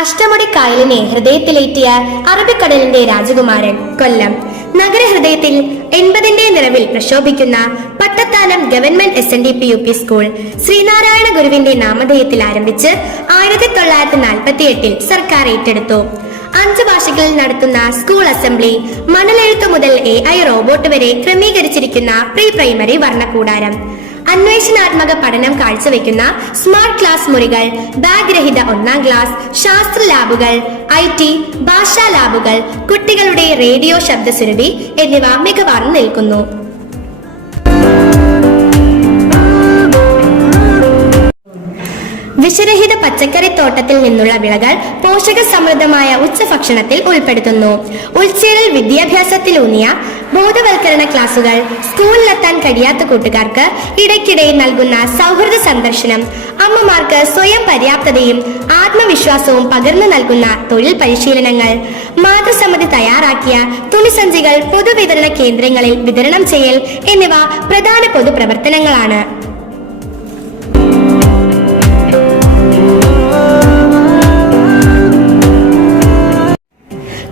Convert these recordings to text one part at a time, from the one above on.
അഷ്ടമുടിക്കായലിനെ ഹൃദയത്തിലേറ്റിയ അറബിക്കടലിന്റെ രാജകുമാരൻ കൊല്ലം നഗരഹൃദയത്തിൽ 80ന്റെ നിറവിൽ പ്രശോഭിക്കുന്ന Pattathanam government SNDP UP school Sree Narayana ഗുരുവിന്റെ നാമധേയത്തിൽ ആരംഭിച്ച് 1948 സർക്കാർ ഏറ്റെടുത്തു. 5 ഭാഷകളിൽ നടത്തുന്ന സ്കൂൾ അസംബ്ലി, മണലെഴുത്ത് മുതൽ AI റോബോട്ട് വരെ ക്രമീകരിച്ചിരിക്കുന്ന പ്രീ പ്രൈമറി വർണ്ണക്കൂടാരം, അന്വേഷണാത്മക പഠനം കാഴ്ചവെക്കുന്ന സ്മാർട്ട് ക്ലാസ് മുറികൾ, ബാഗ് രഹിത 1ാം ക്ലാസ്, ശാസ്ത്ര ലാബുകൾ, IT, ഭാഷാ ലാബുകൾ, കുട്ടികളുടെ റേഡിയോ ശബ്ദസുരഭി എന്നിവ മികവാർന്നു നിൽക്കുന്നു. വിഷരഹിത പച്ചക്കറിത്തോട്ടത്തിൽ നിന്നുള്ള വിളകൾ പോഷക സമൃദ്ധമായ ഉച്ചഭക്ഷണത്തിൽ ഉൾപ്പെടുത്തുന്നു. ഉൾച്ചേരൽ വിദ്യാഭ്യാസത്തിലൂന്നിയ ബോധവൽക്കരണ ക്ലാസുകൾ, സ്കൂളിലെത്താൻ കഴിയാത്ത കൂട്ടുകാർക്ക് ഇടയ്ക്കിടെ നൽകുന്ന സൗഹൃദ സന്ദർശനം, അമ്മമാർക്ക് സ്വയം പര്യാപ്തതയും ആത്മവിശ്വാസവും പകർന്നു നൽകുന്ന തൊഴിൽ പരിശീലനങ്ങൾ, മാതൃസമിതി തയ്യാറാക്കിയ തുണിസഞ്ചികൾ പൊതുവിതരണ കേന്ദ്രങ്ങളിൽ വിതരണം ചെയ്യൽ എന്നിവ പ്രധാന പൊതുപ്രവർത്തനങ്ങളാണ്.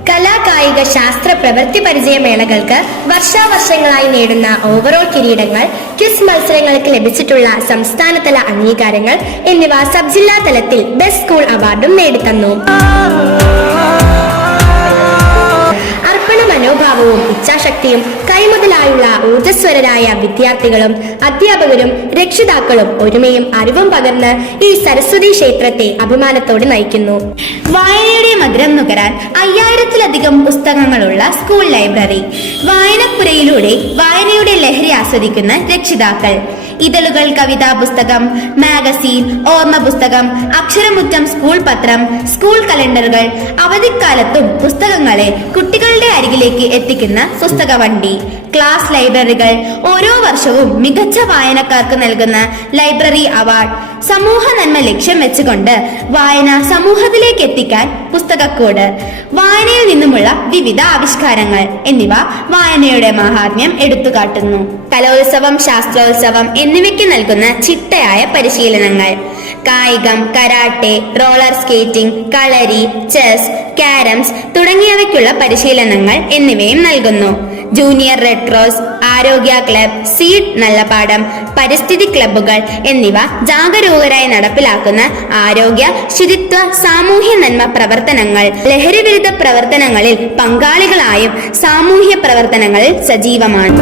കലാകായിക ശാസ്ത്ര പ്രവൃത്തി പരിചയ മേളകൾക്ക് വർഷാവർഷങ്ങളായി നേടുന്ന ഓവറോൾ കിരീടങ്ങൾ, ക്വിസ് മത്സരങ്ങൾക്ക് ലഭിച്ചിട്ടുള്ള സംസ്ഥാനതല അംഗീകാരങ്ങൾ എന്നിവ സബ് ജില്ലാ തലത്തിൽ ബെസ്റ്റ് സ്കൂൾ അവാർഡും നേടിത്തന്നു. മനോഭാവവും ഇച്ഛാശക്തിയും കൈമുതലായുള്ള ഊർജ്ജസ്വരരായ വിദ്യാർത്ഥികളും അധ്യാപകരും രക്ഷിതാക്കളും ഒരുമയും അറിവും പകർന്ന് ഈ സരസ്വതി ക്ഷേത്രത്തെ അഭിമാനത്തോടെ നയിക്കുന്നു. വായനയുടെ മധുരം നുകരാൻ 5000-ലധികം പുസ്തകങ്ങളുള്ള സ്കൂൾ ലൈബ്രറി, വായനപ്പുരയിലൂടെ വായനയുടെ ലഹരി ആസ്വദിക്കുന്ന രക്ഷിതാക്കൾ, ഇതളുകൾ കവിതാ പുസ്തകം, മാഗസീൻ, ഓർമ്മ പുസ്തകം, അക്ഷരമുറ്റം സ്കൂൾ പത്രം, സ്കൂൾ കലണ്ടറുകൾ, അവധിക്കാലത്തും പുസ്തകങ്ങളെ കുട്ടികളുടെ അരികിലേക്ക് എത്തിക്കുന്ന പുസ്തക വണ്ടി, ക്ലാസ് ലൈബ്രറികൾ, ഓരോ വർഷവും മികച്ച വായനക്കാർക്ക് നൽകുന്ന ലൈബ്രറി അവാർഡ്, സമൂഹ നന്മ ലക്ഷ്യം വെച്ചുകൊണ്ട് വായന സമൂഹത്തിലേക്ക് എത്തിക്കാൻ പുസ്തകക്കൂട്, വായനയിൽ നിന്നുമുള്ള വിവിധ ആവിഷ്കാരങ്ങൾ എന്നിവ വായനയുടെ മഹാത്മ്യം എടുത്തുകാട്ടുന്നു. കലോത്സവം, ശാസ്ത്രോത്സവം എന്നിവയ്ക്ക് നൽകുന്ന ചിട്ടയായ പരിശീലനങ്ങൾ, കായികം, കരാട്ടെ, റോളർ സ്കേറ്റിംഗ്, കളരി, ചെസ്, ക്യാരംസ് തുടങ്ങിയവയ്ക്കുള്ള പരിശീലനങ്ങൾ എന്നിവയും നൽകുന്നു. ജൂനിയർ റെഡ് ക്രോസ്, ആരോഗ്യ ക്ലബ്, സീഡ് നല്ലപാഠം, പരിസ്ഥിതി ക്ലബ്ബുകൾ എന്നിവ ജാഗരൂകരായി നടപ്പിലാക്കുന്ന ആരോഗ്യ, ശുചിത്വ, സാമൂഹ്യ നന്മ പ്രവർത്തനങ്ങൾ, ലഹരി വിരുദ്ധ പ്രവർത്തനങ്ങളിൽ പങ്കാളികളായും സാമൂഹ്യ പ്രവർത്തനങ്ങളിൽ സജീവമാണ്.